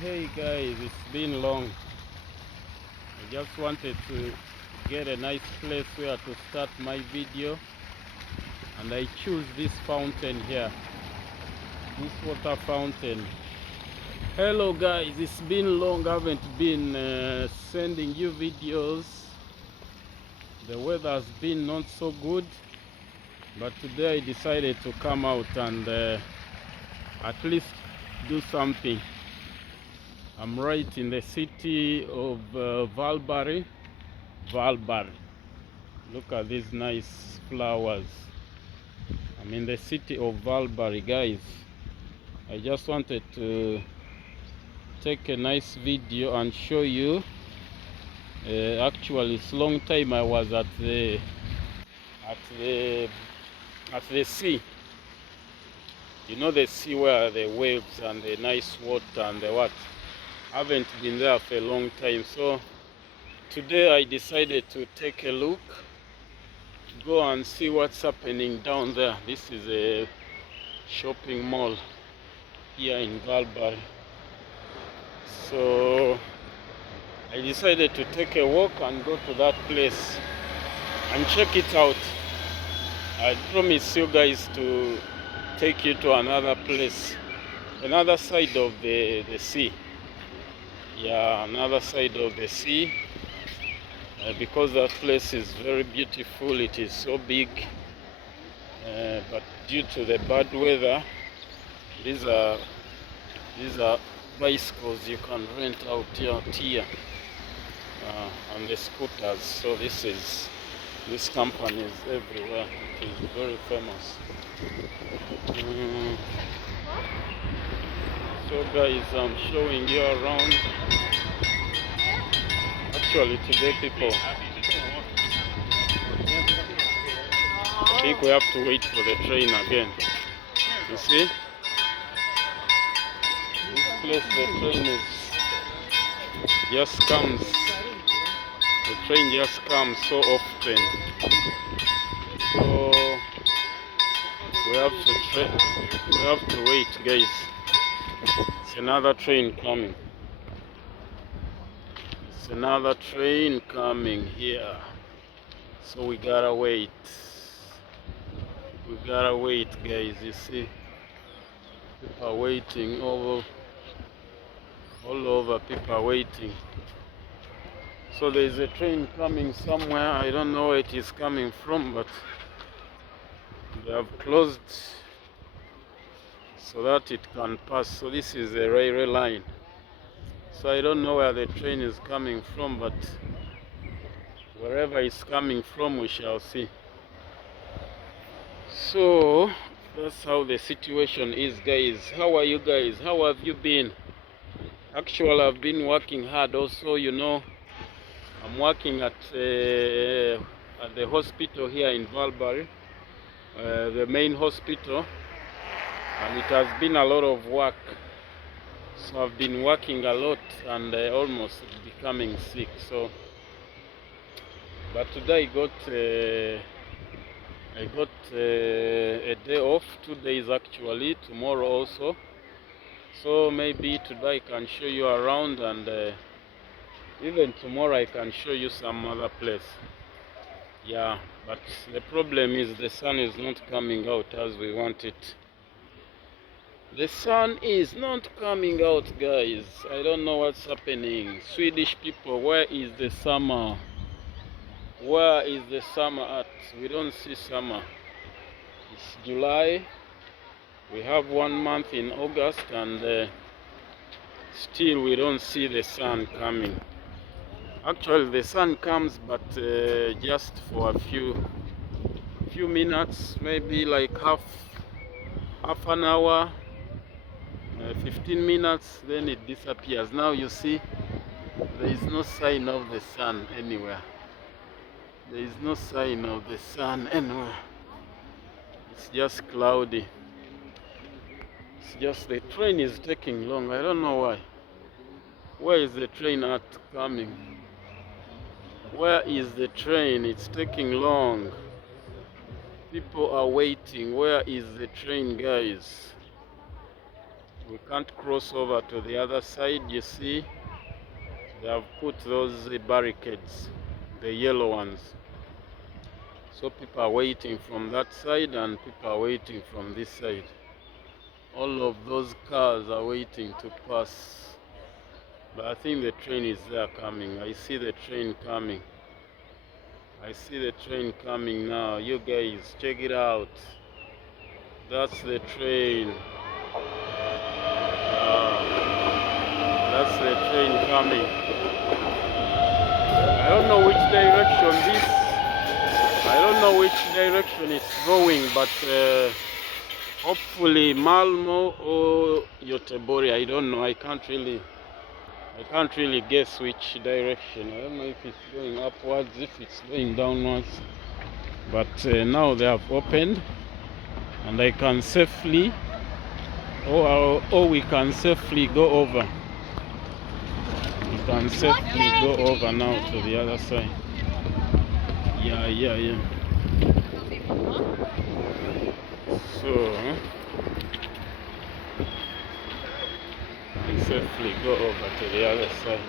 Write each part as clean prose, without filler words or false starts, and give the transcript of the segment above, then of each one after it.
Hey guys, it's been long. I just wanted to get a nice place where to start my video, and I choose this fountain here, this water fountain. Hello guys, it's been long. I haven't been sending you videos. The weather has been not so good, but today I decided to come out and at least do something. I'm right in the city of Valbury. Look at these nice flowers. I'm in the city of Valbury, guys. I just wanted to take a nice video and show you. Actually, it's a long time I was at the sea. You know, the sea where the waves and the nice water and the what. I haven't been there for a long time, so today I decided to take a look, go and see what's happening down there. This is a shopping mall here in Valbury. So I decided to take a walk and go to that place and check it out. I promise you guys to take you to another place, another side of the sea. Yeah, another side of the sea, because that place is very beautiful. It is so big, but due to the bad weather, these are bicycles you can rent out here, and the scooters. So this company is everywhere. It is very famous. So guys, I'm showing you around. Actually today people, I think we have to wait for the train again. You see? This place, the train just comes. The train just comes so often. So we have to wait, guys. It's another train coming. It's another train coming here. So we gotta wait. We gotta wait, guys. You see, people are waiting all over. People are waiting. So there is a train coming somewhere. I don't know where it is coming from, but they have closed so that it can pass. So this is a railway line. So I don't know where the train is coming from, but wherever it's coming from, we shall see. So that's how the situation is, guys. How are you guys? How have you been? Actually, I've been working hard also. You know, I'm working at the hospital here in Valbury, the main hospital, and it has been a lot of work. So I've been working a lot and almost becoming sick. So, but today I got a day off, 2 days actually, tomorrow also. So maybe today I can show you around, and even tomorrow I can show you some other place. Yeah, but the problem is the sun is not coming out as we want it. The sun is not coming out, guys. I don't know what's happening. Swedish people, where is the summer? Where is the summer at? We don't see summer. It's July. We have 1 month in August, and still we don't see the sun coming. Actually, the sun comes, but just for a few minutes, maybe like half an hour. 15 minutes, then it disappears. Now you see, there is no sign of the sun anywhere. There is no sign of the sun anywhere. It's just cloudy. It's just the train is taking long. I don't know why. Where is the train at coming? Where is the train? It's taking long. People are waiting. Where is the train, guys? We can't cross over to the other side. You see, they have put those barricades, the yellow ones. So people are waiting from that side and people are waiting from this side. All of those cars are waiting to pass. But I think the train is there coming. I see the train coming. I see the train coming now. You guys, check it out. That's the train. That's the train coming. I don't know which direction it's going, but hopefully Malmo or Göteborg. I don't know. I can't really guess which direction. I don't know if it's going upwards, if it's going downwards. But now they have opened, and I can safely, or we can safely go over. We can safely go over now to the other side. Yeah. So we safely go over to the other side.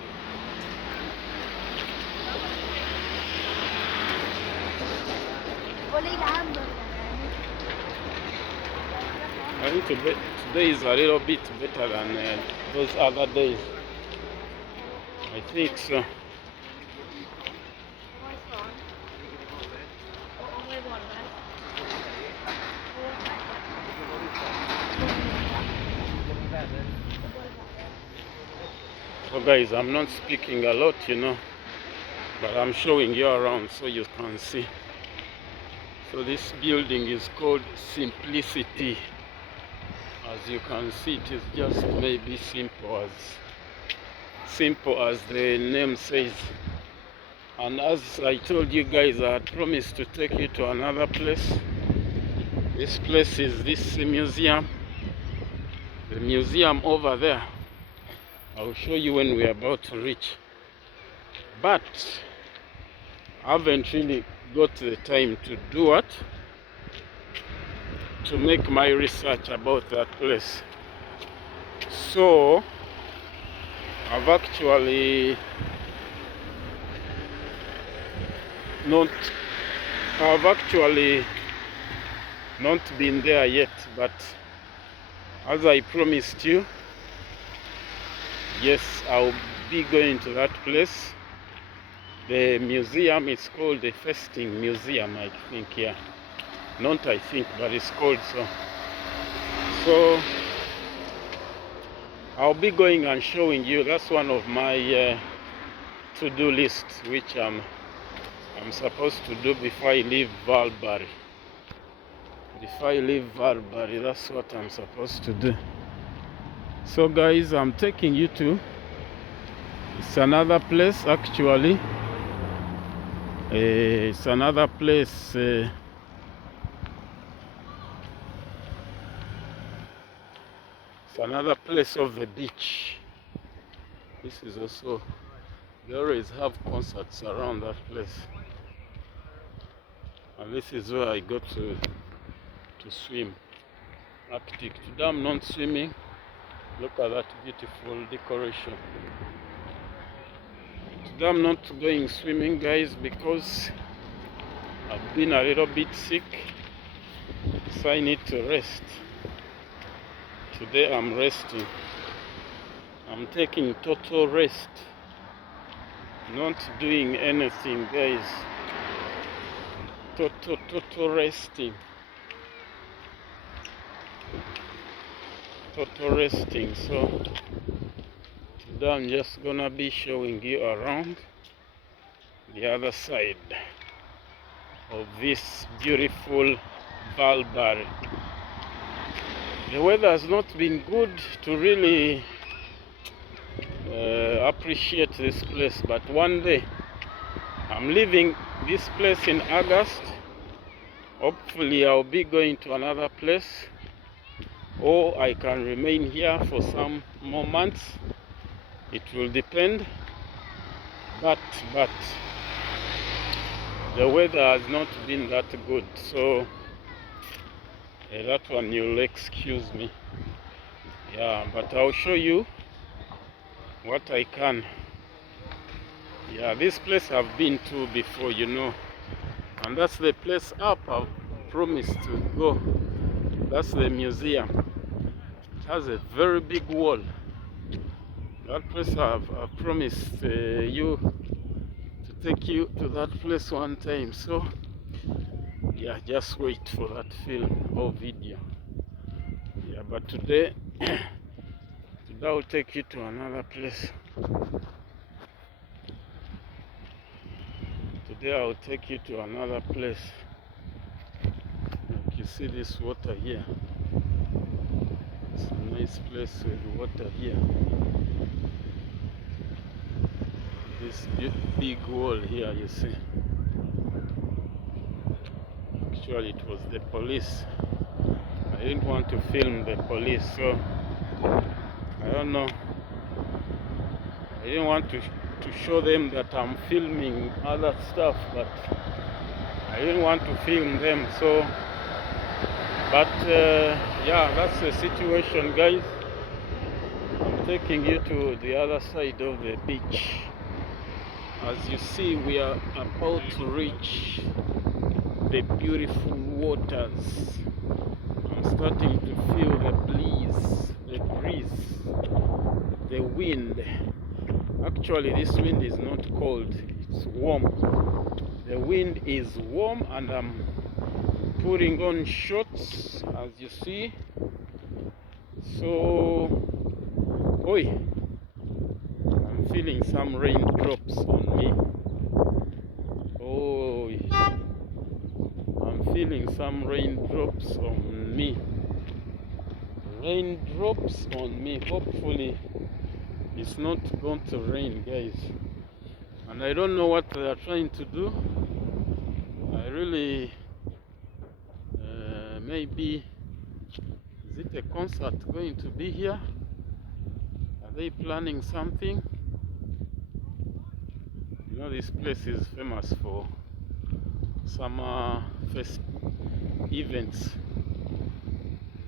I think today is a little bit better than those other days. I think so. So guys, I'm not speaking a lot, but I'm showing you around so you can see. So this building is called Simplicity. As you can see, it is just maybe simple as the name says. And as I told you guys, I had promised to take you to another place. This place is this museum. The museum over there. I'll show you when we're about to reach. But I haven't really got the time to do it, to make my research about that place. So I've actually not been there yet, but as I promised you, yes, I'll be going to that place. The museum is called the Festing Museum, I think, yeah. Not I think, but it's called so. So I'll be going and showing you. That's one of my to-do lists, which I'm supposed to do before I leave Valbury. Before I leave Valbury, that's what I'm supposed to do. So guys, I'm taking you to, it's another place actually. It's another place. It's another place of the beach. This is also, they always have concerts around that place. And this is where I go to swim. Arctic. Today I'm not swimming. Look at that beautiful decoration. Today I'm not going swimming, guys, because I've been a little bit sick, so I need to rest. Today I'm resting. I'm taking total rest. Not doing anything, guys. Total resting. Total resting. So today I'm just gonna be showing you around the other side of this beautiful Valbury. The weather has not been good to really appreciate this place, but one day I'm leaving this place in August. Hopefully I'll be going to another place, or I can remain here for some more months. It will depend, but the weather has not been that good, so that one you'll excuse me. Yeah, but I'll show you what I can. Yeah, this place I've been to before, you know, and that's the place up I've promised to go. That's the museum. It has a very big wall. That place I've promised you to take you to that place one time. So yeah, just wait for that film or video. Yeah, but today I'll take you to another place. Today I'll take you to another place. Like you see this water here. It's a nice place with water here. This big wall here, you see. Actually, it was the police. I didn't want to film the police, so I don't know. I didn't want to show them that I'm filming other stuff, but I didn't want to film them. So, but yeah, that's the situation, guys. I'm taking you to the other side of the beach. As you see, we are about to reach the beautiful waters. I'm starting to feel the breeze, the wind. Actually, this wind is not cold, it's warm. The wind is warm and I'm putting on shorts, as you see. So, oi, I'm feeling some raindrops on me. Oh, I'm feeling some raindrops on me. Raindrops on me. Hopefully it's not going to rain, guys. And I don't know what they are trying to do. I really maybe, is it a concert going to be here? Are they planning something? You know, this place is famous for summer events.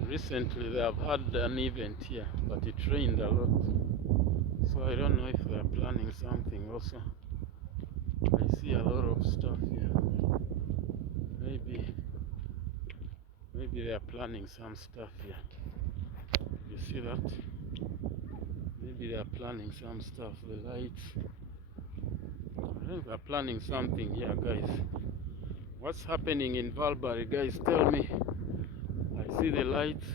Recently they have had an event here, but it rained a lot. So I don't know if they are planning something also. I see a lot of stuff here. Maybe they are planning some stuff here. You see that? Maybe they are planning some stuff. The lights. I think they are planning something here, guys. What's happening in Valbury, guys? Tell me. I see the lights.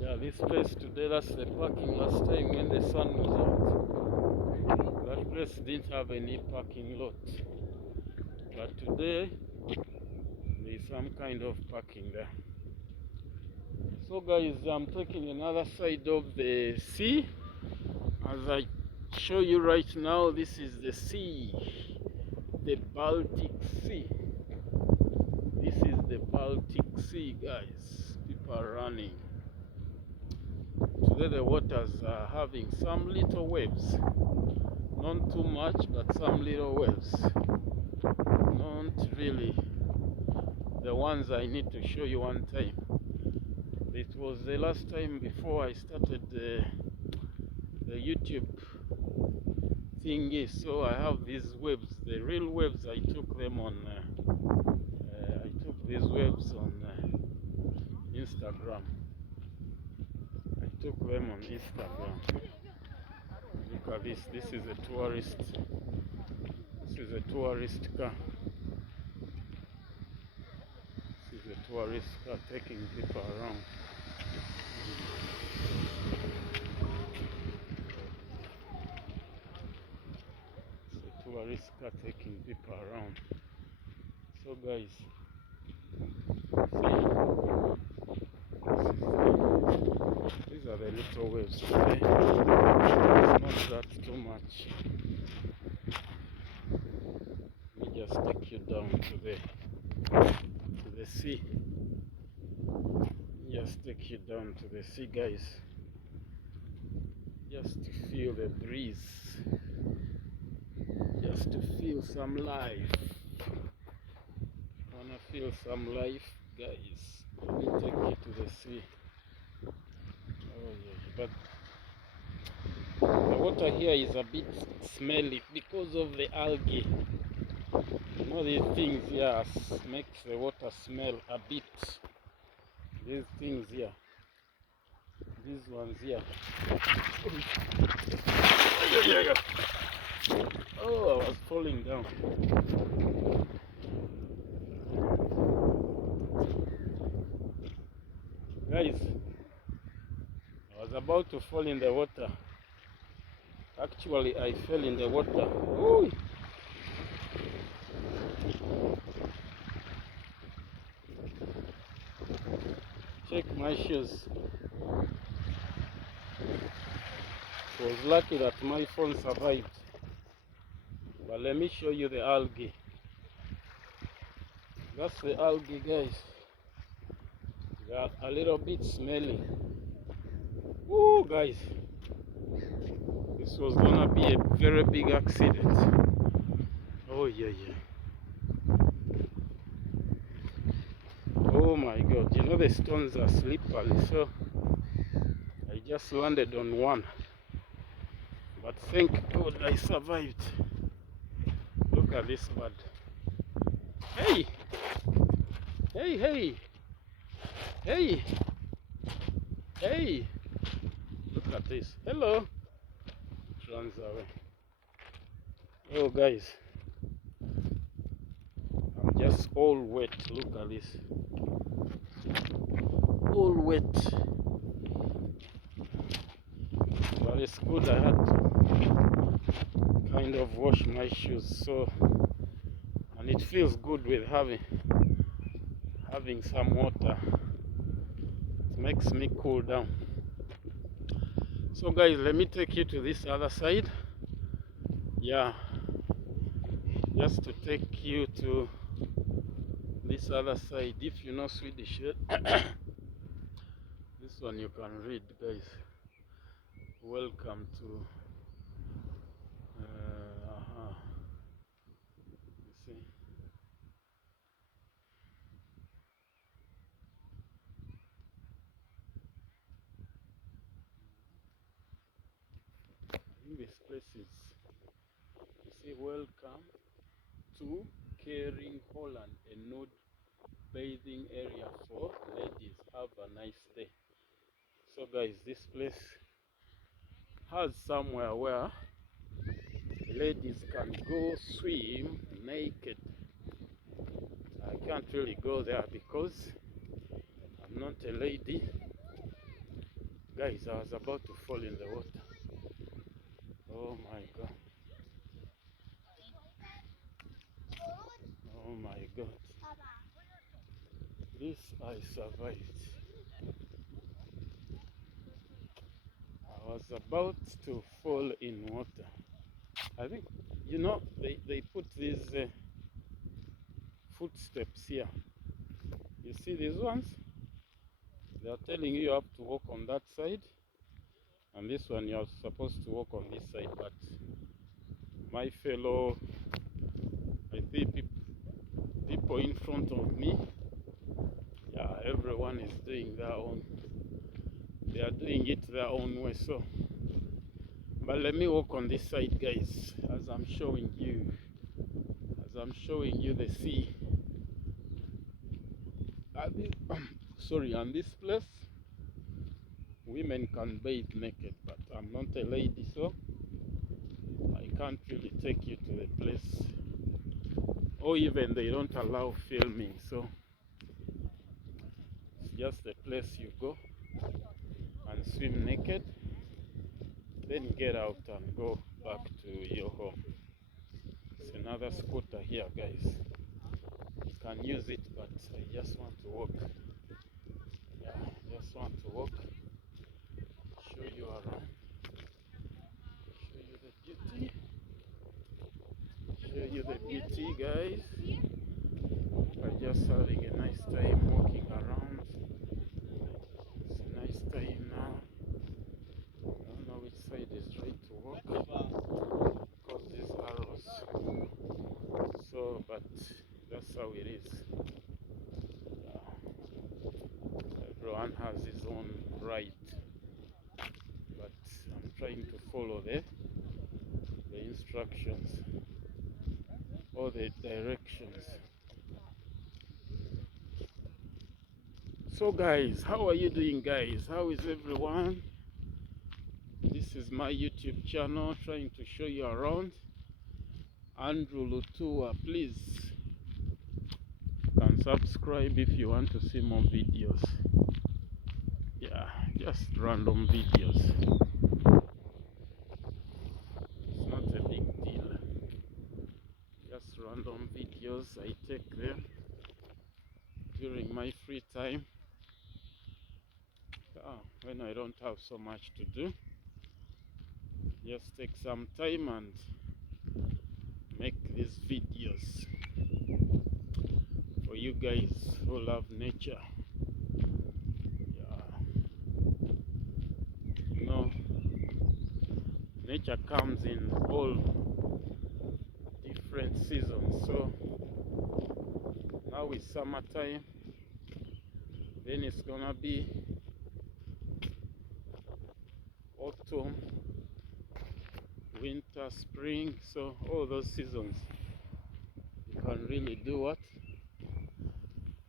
Yeah, this place today, that's the parking. Last time when the sun was out, that place didn't have any parking lot. But today, there is some kind of parking there. So guys, I'm taking another side of the sea. As I show you right now, this is the sea, the Baltic Sea. This is the Baltic Sea, guys. People are running. Today the waters are having some little waves. Not too much, but some little waves. Not really the ones I need to show you one time. It was the last time before I started the YouTube thingy, so I have these waves, the real waves. I took them on I took these waves on Instagram. I took them on Instagram. Look at this. This is a tourist car. This is a tourist car taking people around. Tourist car taking people around. So guys, see, these are the little waves today. It's not that too much. Let me just take you down to the sea. Just take you down to the sea, guys. Just to feel the breeze. Just to feel some life. Wanna feel some life, guys? Let me take you to the sea. but the water here is a bit smelly because of the algae. You know, these things here makes the water smell a bit. These things here, these ones here. Oh, I was falling down. Guys, I was about to fall in the water. Actually, I fell in the water. Ooh. Check my shoes. I was lucky that my phone survived. But let me show you the algae. That's the algae, guys. They are a little bit smelly. Woo, guys. This was gonna be a very big accident. Oh, yeah. Oh my God, you know the stones are slippery, so I just landed on one. But thank God I survived. Look at this bird. Hey! Hey! Look at this. Hello! It runs away. Oh guys, I'm just all wet. Look at this. All wet. But it's good I had to kind of wash my shoes, so, and it feels good with having some water. It makes me cool down. So guys, let me take you to this other side. Yeah, just to take you to this other side. If you know Swedish, this one you can read, guys. Welcome to you see. In this place is, you see, welcome to Caring Holland, a nude bathing area for ladies. Have a nice day. So guys, this place has somewhere where ladies can go swim naked. I can't really go there because I'm not a lady. Guys, I was about to fall in the water. Oh my God. Oh my God. This I survived. I was about to fall in water. I think, you know, they put these footsteps here. You see these ones? They are telling you have to walk on that side, and this one you are supposed to walk on this side. But my fellow, I think people in front of me, yeah, everyone is doing their own. They are doing it their own way. So, but let me walk on this side, guys, as I'm showing you the sea. Sorry, and this place, women can bathe naked, but I'm not a lady, so I can't really take you to the place, or even they don't allow filming. So it's just a place you go and swim naked, then get out and go back to your home. It's another scooter here, guys. You can use it, but I just want to walk. Yeah, I just want to walk, show you around, show you the beauty, guys. I'm just having a nice time walking around. It's a nice time now. I don't know which side is right to walk because these arrows. So, but that's how it is. Everyone has his own right. follow the instructions or the directions. So guys, how are you doing, guys? How is everyone? This is my YouTube channel, trying to show you around. Andrew Lutua, please can subscribe if you want to see more videos. Yeah, just random videos. It's not a big deal. Just random videos I take them during my free time. When I don't have so much to do, just take some time and make these videos for you guys who love nature. Yeah, you know, nature comes in all different seasons. So now it's summertime, then it's gonna be autumn, winter, spring. So all those seasons you can really do what?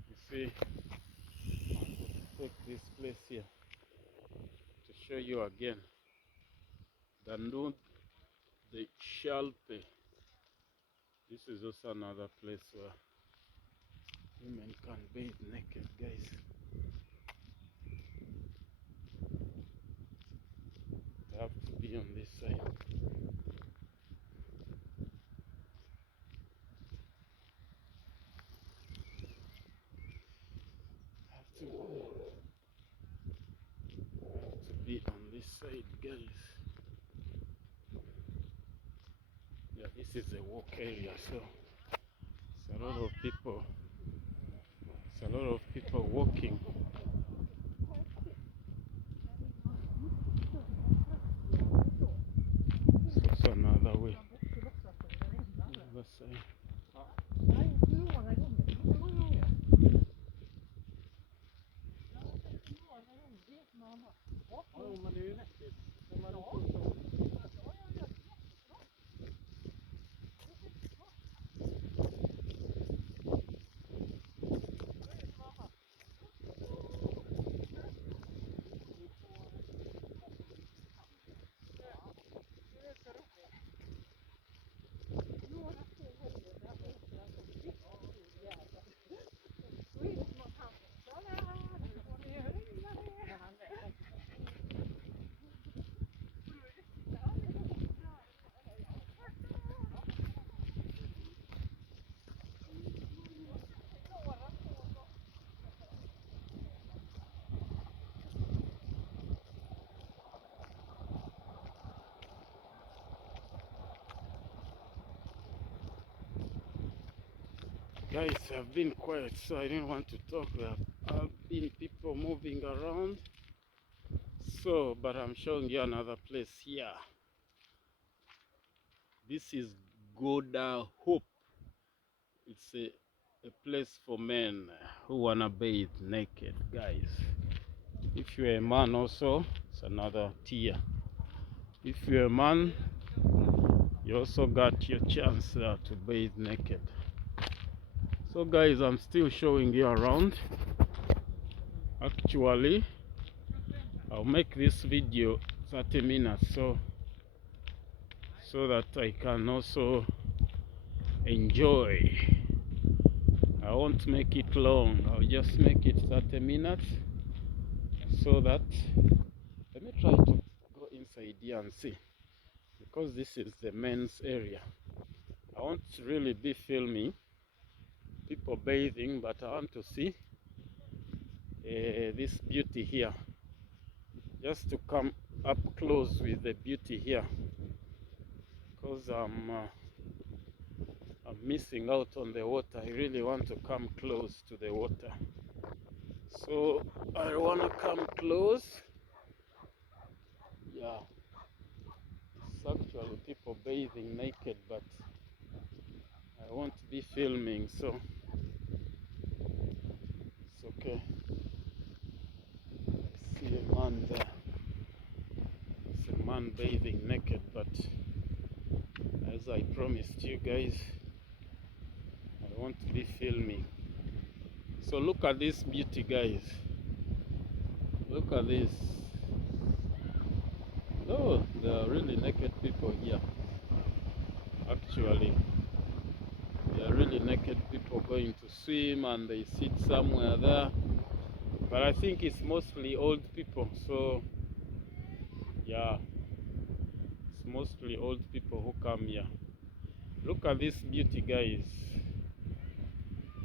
You see, take this place here to show you again. The Nud, the Shalpe. This is also another place where women can bathe naked, guys. They have to be on this side. Have to be on this side, guys. Yeah, this is a walk area, so it's a lot of people. It's a lot of people walking. It's also another way. Other side. Guys, I've been quiet, so I didn't want to talk. There have been people moving around. So, but I'm showing you another place here. This is Goda Hope. It's a place for men who wanna bathe naked, guys. If you're a man also, it's another tier. If you're a man, you also got your chance to bathe naked. So guys, I'm still showing you around. Actually, I'll make this video 30 minutes so that I can also enjoy. I won't make it long. I'll just make it 30 minutes so that, let me try to go inside here and see, because this is the men's area. I won't really be filming people bathing, but I want to see this beauty here, just to come up close with the beauty here, because I'm missing out on the water. I really want to come close to the water, so I want to come close. Yeah, it's actually people bathing naked, but I won't be filming, so it's okay. I see a man there. It's a man bathing naked, but as I promised you guys, I want to be filming. So look at this beauty, guys. Look at this. Oh, there are really naked people here. Actually, there are really naked people going to swim, and they sit somewhere there. But I think it's mostly old people. So yeah, it's mostly old people who come here. Look at this beauty, guys.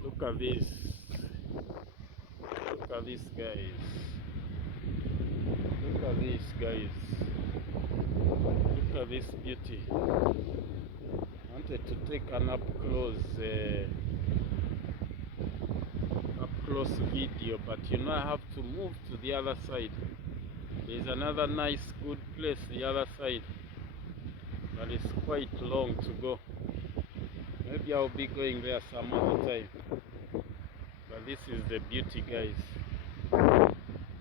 Look at this. Look at this, guys. Look at this, guys. Look at this beauty. I wanted to take an up close video, but you know I have to move to the other side. There's another nice good place the other side, but it's quite long to go. Maybe I'll be going there some other time. But this is the beauty, guys.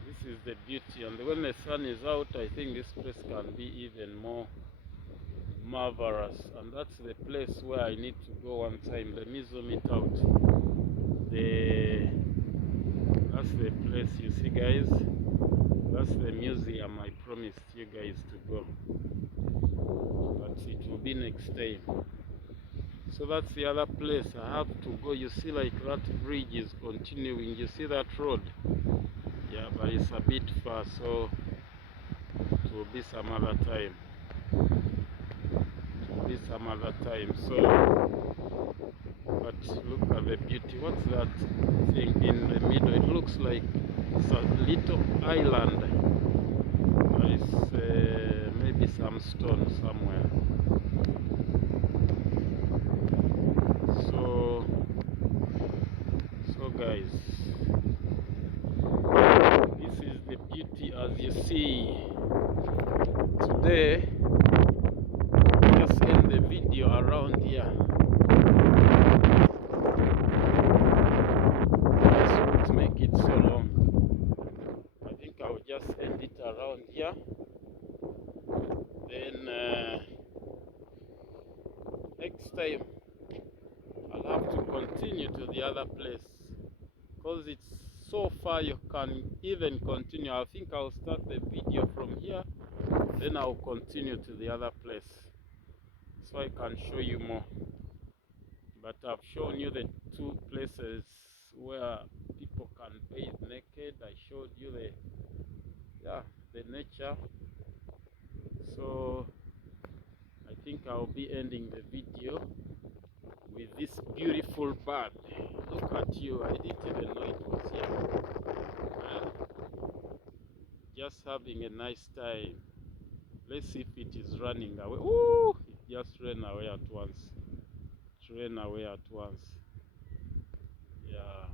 This is the beauty, and when the sun is out, I think this place can be even more marvelous. And that's the place where I need to go one time. Let me zoom it out. That's the place, you see, guys. That's the museum I promised you guys to go, but it will be next time. So that's the other place I have to go. You see, like that bridge is continuing. You see that road? Yeah, but it's a bit far, so it will be some other time. It will be some other time. So, but look at the beauty. What's that thing in the middle? It looks like it's a little island. But it's maybe some stone somewhere. So guys, this is the beauty. As you see, today just end the video around here. This won't make it so long. I think I'll just end it around here. Then next time I'll have to continue to the other place, because it's so far you can even continue. I think I'll start the video from here, then I'll continue to the other place so I can show you more. But I've shown you the two places where people can bathe naked. I showed you the nature. So I think I'll be ending the video with this beautiful bird. Look at you. I didn't even know it was here. Just having a nice time. Let's see if it is running away. Ooh, it just ran away at once. It ran away at once. Yeah.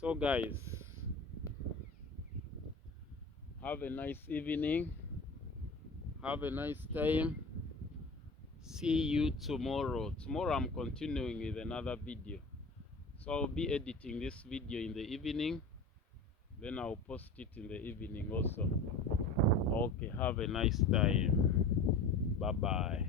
So guys, have a nice evening. Have a nice time. See you tomorrow. Tomorrow I'm continuing with another video. So I'll be editing this video in the evening. Then I'll post it in the evening also. Okay, have a nice time. Bye bye.